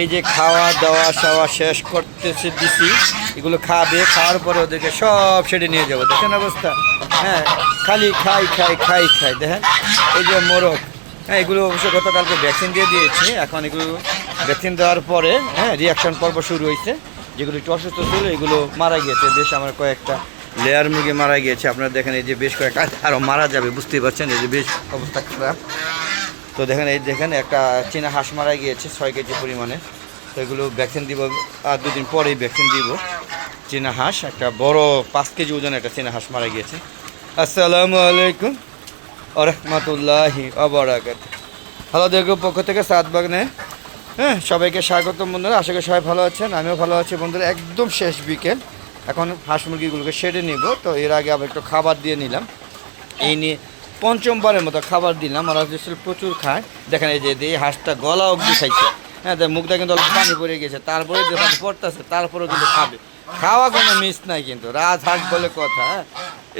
এই যে খাওয়া দাওয়া সাওয়া শেষ করতেছে দিছি, এগুলো খাবে, খাওয়ার পরে ওদেরকে সব সেটে নিয়ে যাবো। দেখেন অবস্থা, হ্যাঁ খালি খাই খাই খাই খাই। দেখেন এই যে মোরগ, হ্যাঁ এগুলো অবশ্য গতকালকে ভ্যাকসিন দিয়ে দিয়েছি। এখন এগুলো ভ্যাকসিন দেওয়ার পরে হ্যাঁ রিয়াকশন পর্ব শুরু হয়েছে। যেগুলো একটু অসুস্থ ছিল এগুলো মারা গিয়েছে, বেশ আমার কয়েকটা লেয়ার মুরগি মারা গিয়েছে। আপনারা দেখেন এই যে বেশ কয়েকটা আরও মারা যাবে, বুঝতেই পারছেন এই যে বেশ অবস্থা খারাপ। তো দেখেন এই দেখেন একটা চীনা হাঁস মারা গিয়েছে 6 কেজি পরিমাণে। তো এগুলো ভ্যাকসিন দিব, আর 2 দিন পরেই ভ্যাকসিন দিব। চীনা হাঁস একটা বড় 5 কেজি ওজন একটা চীনা হাঁস মারা গিয়েছে। আসসালামু আলাইকুম ওয়া রাহমাতুল্লাহি ওয়া বারাকাতুহু। হ্যালো দেখো পক্ষ থেকে সাত বাগনে, হ্যাঁ সবাইকে স্বাগতম বন্ধুরা। আশা করি সবাই ভালো আছেন, আমিও ভালো আছি বন্ধুরা। একদম শেষ বিকেল, এখন হাঁস মুরগিগুলোকে সেরে নিব। তো এর আগে আবার একটু খাবার দিয়ে নিলাম, এই নিয়ে পঞ্চমবারের মতো খাবার দিলাম। ওরা প্রচুর খায়। দেখেন এই যে এই হাঁসটা গলা অবধি খাইছে, হ্যাঁ মুখটা কিন্তু অল্প পানি পড়ে গেছে, তারপরে যে পানি পড়তেছে তারপরেও কিন্তু খাবে। খাওয়া কোনো মিস নাই কিন্তু, রাজহাঁস বলে কথা। হ্যাঁ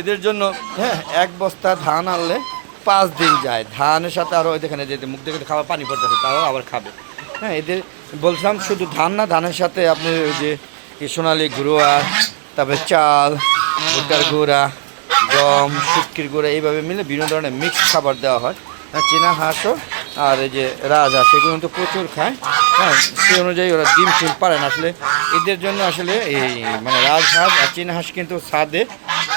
এদের জন্য হ্যাঁ 1 বস্তা ধান আনলে 5 দিন যায়। ধানের সাথে আরও দেখেন যে মুখ থেকে খাওয়া পানি পড়তেছে, তাও আবার খাবে। হ্যাঁ এদের বলছিলাম শুধু ধান না, ধানের সাথে আপনি ওই যে সোনালি গুঁড়া, তারপরে চাল, ভুট্টার গুঁড়া, গম, শুটকির গুঁড়া, এইভাবে মিলে বিভিন্ন ধরনের মিক্স খাবার দেওয়া হয়। চীনা হাঁসও আর এই যে রাজহাঁস এগুলো কিন্তু প্রচুর খায়। হ্যাঁ সেই অনুযায়ী ওরা ডিম টিম পারে না। আসলে এদের জন্য আসলে এই মানে রাজহাঁস আর চীনা হাঁস কিন্তু ছাদে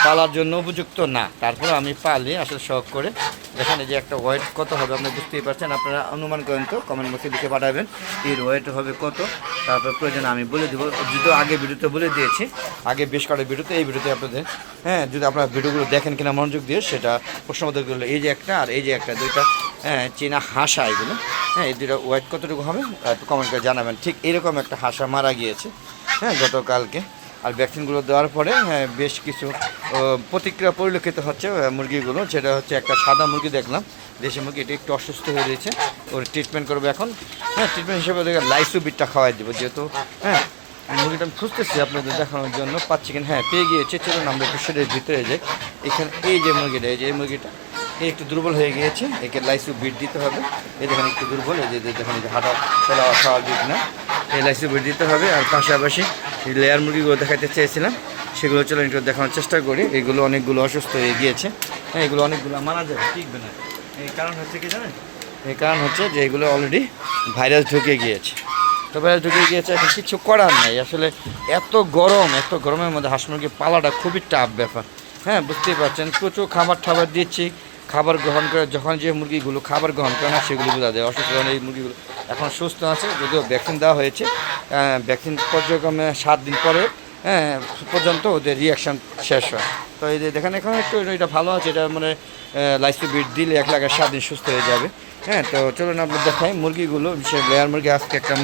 পালার জন্য উপযুক্ত না। তারপরে আমি পালি আসলে শখ করে। দেখেন এই যে একটা ওয়েট কত হবে আপনি বুঝতেই পারছেন। আপনারা অনুমান করেন তো, কমেন্ট বক্সে লিখে পাঠাবেন এর ওয়েট হবে কত। তারপর প্রয়োজন আমি বলে দেবো, যদিও আগে ভিডিওতে বলে দিয়েছি, আগে বেশ কটা ভিডিওতে। এই ভিডিওতে আপনাদের হ্যাঁ যদি আপনারা ভিডিওগুলো দেখেন কিনা মনোযোগ দিয়ে সেটা প্রশ্নবোধকগুলো। এই যে একটা আর এই যে একটা, দুইটা হ্যাঁ চীনা হাঁসা এগুলো। হ্যাঁ এই দুটো ওয়েট কতটুকু হবে একটু কমেন্ট করে জানাবেন। ঠিক এরকম একটা হাঁসা মারা গিয়েছে হ্যাঁ গতকালকে। আর ভ্যাকসিনগুলো দেওয়ার পরে হ্যাঁ বেশ কিছু প্রতিক্রিয়া পরিলক্ষিত হচ্ছে মুরগিগুলো। সেটা হচ্ছে একটা সাদা মুরগি দেখলাম, দেশি মুরগি, এটা একটু অসুস্থ হয়ে রয়েছে, ওর ট্রিটমেন্ট করবো এখন। হ্যাঁ ট্রিটমেন্ট হিসেবে লাইসোবিটটা খাওয়াই দেবো, যেহেতু হ্যাঁ মুরগিটা আমি খুঁজতেছি আপনাদের দেখানোর জন্য, পাচ্ছি কিনা। হ্যাঁ পেয়ে গিয়েছে, চলুন আমরা একটু সেটার ভিতরে যাই। এখানে এই যে মুরগিটা, এই যে এই মুরগিটা একটু দুর্বল হয়ে গিয়েছে, একে লাইসোবিট দিতে হবে। এই দেখেন একটু দুর্বল, এই যে দেখেন যে হাঁটা চলা স্বাভাবিক না, এই লাইসোবিট দিতে হবে। আর পাশাপাশি লেয়ার মুরগিগুলো দেখাতে চেয়েছিলাম, সেগুলো চলে একটু দেখানোর চেষ্টা করি। এগুলো অনেকগুলো অসুস্থ হয়ে গিয়েছে, হ্যাঁ এগুলো অনেকগুলো মারা যাবে, টিকবে না। এই কারণ হচ্ছে কি জানেন, এই কারণ হচ্ছে যে এগুলো অলরেডি ভাইরাস ঢুকে গিয়েছে। তো ভাইরাস ঢুকে গিয়েছে, এখন কিছু করার নাই। আসলে এত গরম, এত গরমের মধ্যে হাঁস মুরগি পালাটা খুবই টাফ ব্যাপার। হ্যাঁ বুঝতেই পারছেন, প্রচুর খাবার দিচ্ছি। খাবার গ্রহণ করে যখন যে মুরগিগুলো খাবার গ্রহণ করে না সেগুলো বোঝা যায় অসুস্থ। এই মুরগিগুলো এখন সুস্থ আছে, যদিও ভ্যাকসিন দেওয়া হয়েছে। ভ্যাকসিন পর্যায়ক্রমে 7 দিন পরে হ্যাঁ পর্যন্ত ওদের রিয়াকশান শেষ হয়। তো এই যে দেখেন এখন একটু এটা ভালো আছে, এটা মানে লাইসোবিট দিলে 1 লাখ 7 দিন সুস্থ হয়ে যাবে। হ্যাঁ তো চলুন আপনার দেখাই মুরগিগুলো, বিশেষ লেয়ার মুরগি আজকে একটা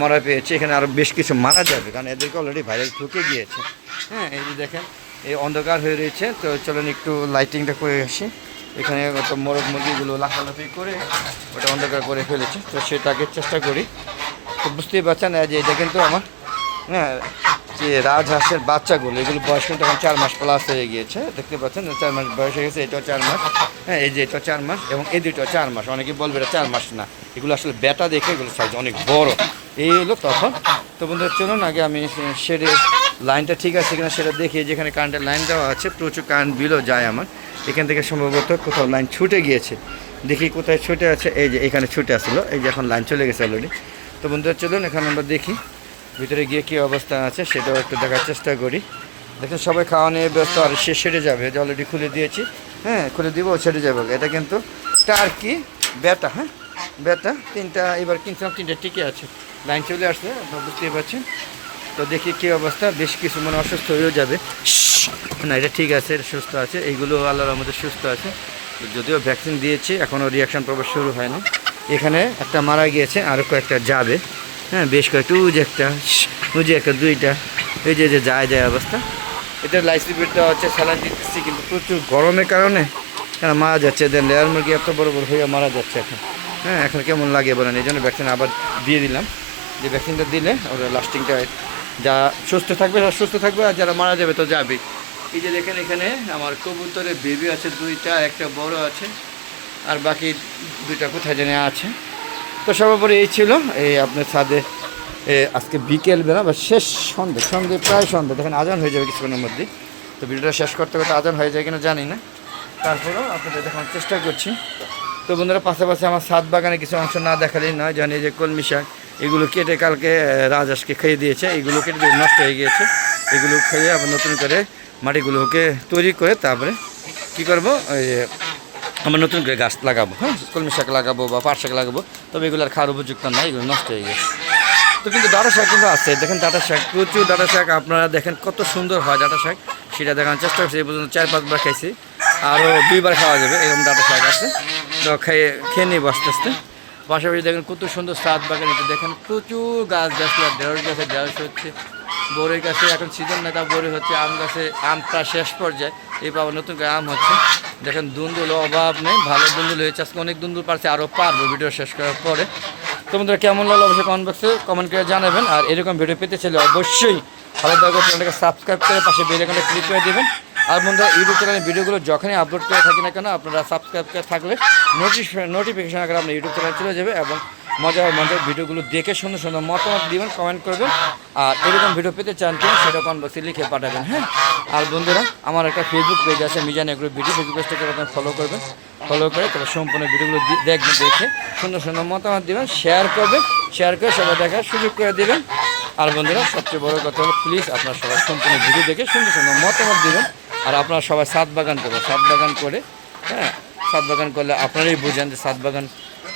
মারা পেয়েছে। এখানে আরও বেশ কিছু মারা যাবে, কারণ এদেরকে অলরেডি ভাইরাস ঢুকে গিয়েছে। হ্যাঁ এই যে দেখেন এই অন্ধকার হয়ে রয়েছে। তো চলুন একটু লাইটিংটা করে আসি। এখানে কত মোরগ মুরগিগুলো লাফালাফি করে ওটা অন্ধকার করে ফেলেছে, তো সেটাকে চেষ্টা করি। তো বুঝতেই পারছেন যে এটা কিন্তু আমার হ্যাঁ যে রাজহাঁসের বাচ্চাগুলো, এগুলো বয়স কিন্তু এখন 4 মাস প্লাস হয়ে গিয়েছে। দেখতে পাচ্ছেন 4 মাস বয়স হয়ে গেছে, এটাও 4 মাস। হ্যাঁ এই যে এটা 4 মাস এবং এই দুটো 4 মাস। অনেকে বলবে এটা 4 মাস না, এগুলো আসলে বেটা দেখে এগুলো সাইজ অনেক বড়। এই হলো তখন। তো বন্ধুরা চলুন আগে আমি শেডের লাইনটা ঠিক আছে কিনা সেটা দেখি। যেখানে কারেন্টের লাইন দেওয়া আছে প্রচুর কারেন্ট বিলও যায় আমার। এখান থেকে সম্ভবত কোথাও লাইন ছুটে গিয়েছে, দেখি কোথায় ছুটে আছে। এই যে এখানে ছুটে আসলো, এই যে এখন লাইন চলে গেছে অলরেডি। তো বন্ধুরা চলুন এখানে আমরা দেখি ভিতরে গিয়ে কী অবস্থা আছে সেটাও একটু দেখার চেষ্টা করি। দেখেন সবাই খাওয়া নিয়ে ব্যস্ত, আর সে সেরে যাবে, যে অলরেডি খুলে দিয়েছি। হ্যাঁ খুলে দিব, ছেড়ে যাবে। এটা কিন্তু টার্কি বেটা, হ্যাঁ বেটা 3টা এবার কিনছিলাম, 3টা টিকে আছে। লাইন চলে আসছে, আপনারা বুঝতেই পারছেন। তো দেখি কী অবস্থা, বেশ কিছু মানে অসুস্থ হয়েও যাবে না, এটা ঠিক আছে, সুস্থ আছে। এইগুলো আল্লাহর আমাদের সুস্থ আছে, যদিও ভ্যাকসিন দিয়েছি, এখনও রিয়াকশান প্রবেশ শুরু হয়নি। এখানে একটা মারা গিয়েছে, আরও কয়েকটা যাবে। হ্যাঁ বেশ কয়েকটা, উজে একটা 2টা, এই যে যায় অবস্থা। এটা লাইসোবিট দেওয়া হচ্ছে, স্যালাইন দিতেছি, কিন্তু প্রচুর গরমের কারণে কেন মারা যাচ্ছে। এদের লেয়ার মুরগি এত বড় হয়ে মারা যাচ্ছে এখন। হ্যাঁ এখন কেমন লাগে বলেন, এই জন্য ভ্যাকসিন আবার দিয়ে দিলাম। যে ভ্যাকসিনটা দিলে ওরা লাস্টিংটা যা সুস্থ থাকবে আর সুস্থ থাকবে, আর যারা মারা যাবে তো যাবেই। এই যে দেখেন এখানে আমার কবুতরের বেবি আছে 2টা, একটা বড় আছে, আর বাকি 2টা কোথায় জানি আছে। তো সর্বোপরি এই ছিল এই আপনার ছাদে আজকে বিকেলবেলা বা শেষ সন্ধে প্রায় সন্ধ্যা, দেখেন আজান হয়ে যাবে কিছুক্ষণের মধ্যে। তো ভিডিওটা শেষ করতে করতে আজান হয়ে যায় কিনা জানি না, তারপরেও আপনাদের দেখানোর চেষ্টা করছি। তো বন্ধুরা পাশাপাশি আমার ছাদ বাগানে কিছু অংশ না দেখালেই নয়, জানি যে কলমি শাক এগুলো কেটে কালকে রাজহাঁসকে খেয়ে দিয়েছে, এগুলো কেটে দিয়ে নষ্ট হয়ে গিয়েছে। এগুলো খেয়ে আবার নতুন করে মাটিগুলোকে তৈরি করে তারপরে কী করবো, আমরা নতুন করে গাছ লাগাবো। হ্যাঁ, কলমি শাক লাগাবো বা পাট শাক লাগাবো, তবে এগুলো আর খাওয়ার উপযুক্ত নয়, এগুলো নষ্ট হয়ে গেছে। তো কিন্তু ডাঁটা শাক কিন্তু আছে, দেখেন ডাঁটা শাক, প্রচুর ডাঁটা শাক, আপনারা দেখেন কত সুন্দর হয় ডাঁটা শাক, সেটা দেখানোর চেষ্টা করছি। এই পর্যন্ত 4-5 বার খাইছি, আরও 2 বার খাওয়া যাবে এরকম ডাঁটা শাক আছে। তো খেয়ে নিব আস্তে আস্তে। পাশাপাশি দেখেন কত সুন্দর ছাদ বাগান, এটা দেখেন প্রচুর গাছ গাছলা, ঢেঁড়স গাছে ঢেঁড়স হচ্ছে, বড়ই গাছে এখন সিজন নেতা বড়ই হচ্ছে, আম গাছে আম প্রায় শেষ পর্যায়ে, এই পাবো নতুন করে আম হচ্ছে। দেখেন দুন্দুল অভাব নেই, ভালো দুন্দুল হয়েছে, আজকে অনেক দুন্দুল পারছে, আরও পারবো ভিডিও শেষ করার পরে। তো বন্ধুরা কেমন লাগলো অবশ্যই কমেন্ট বক্সে কমেন্ট করে জানাবেন। আর এরকম ভিডিও পেতে চাইলে অবশ্যই ভালো দরকার চ্যানেলটাকে সাবস্ক্রাইব করে পাশে বেল আইকনটা ক্লিক করে দেবেন। আর বন্ধুরা ইউটিউব চ্যানেলের ভিডিওগুলো যখনই আপলোড করে থাকি না কেন, আপনারা সাবস্ক্রাইব করে থাকলে নোটিফিকেশন আকারে আপনার ইউটিউব চ্যানেলে চলে যাবে এবং মজার ভিডিওগুলো দেখে সুন্দর সুন্দর মতামত দিবেন, কমেন্ট করবেন। আর এরকম ভিডিও পেতে চান কিনা সেটা কমেন্ট বক্সে লিখে পাঠাবেন। হ্যাঁ, আর বন্ধুরা আমার একটা ফেসবুক পেজ আছে মিজান এগ্রো ভিডিও, ফেসবুক পেজটাকে আপনার ফলো করবেন, ফলো করে তারপর সম্পূর্ণ ভিডিওগুলো দেখবেন, দেখে সুন্দর সুন্দর মতামত দেবেন, শেয়ার করবেন, শেয়ার করে সবাই দেখার সুযোগ করে দেবেন। আর বন্ধুরা সবচেয়ে বড় কথা হলো প্লিজ আপনারা সবাই সম্পূর্ণ ভিডিও দেখে সুন্দর সুন্দর মতামত দেবেন। আর আপনারা সবাই ছাদ বাগান করবেন, ছাদ বাগান করে, হ্যাঁ, ছাদ বাগান করলে আপনারাই বুঝেন যে ছাদ বাগান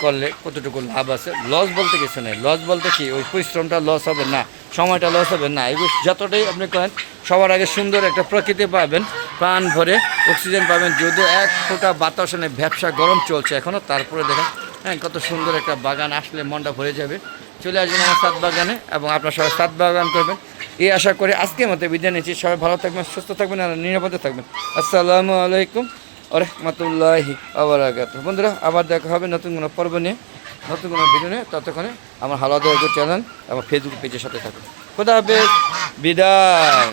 করলে কতটুকু লাভ আছে। লস বলতে কিছু নেই, লস বলতে কি ওই পরিশ্রমটা লস হবে না, সময়টা লস হবে না, এগুলো যতটাই আপনি করেন সবার আগে সুন্দর একটা প্রকৃতি পাবেন, প্রাণ ভরে অক্সিজেন পাবেন। যদিও 1 ফোঁটা বাতাস নেই, ব্যবসা গরম চলছে এখনও, তারপরে দেখেন হ্যাঁ কত সুন্দর একটা বাগান, আসলে মনটা ভরে যাবে। চলে আসবেন আমার ছাদ বাগানে এবং আপনার সবাই ছাদ বাগান করবেন এই আশা করে আজকের মতো বিদায় নিচ্ছি। সবাই ভালো থাকবেন, সুস্থ থাকবেন আর নিরাপদে থাকবেন। আসসালামু আলাইকুম রহমতুল্লাহি ওয়া বারাকাতুহু। বন্ধুরা আবার দেখা হবে নতুন কোনো পর্ব নিয়ে, নতুন কোনো ভিডিও নিয়ে। ততক্ষণে আমার হালাদা চ্যানেল এবং ফেসবুক পেজের সাথে থাকুন। খোদা হাফেজ, বিদায়।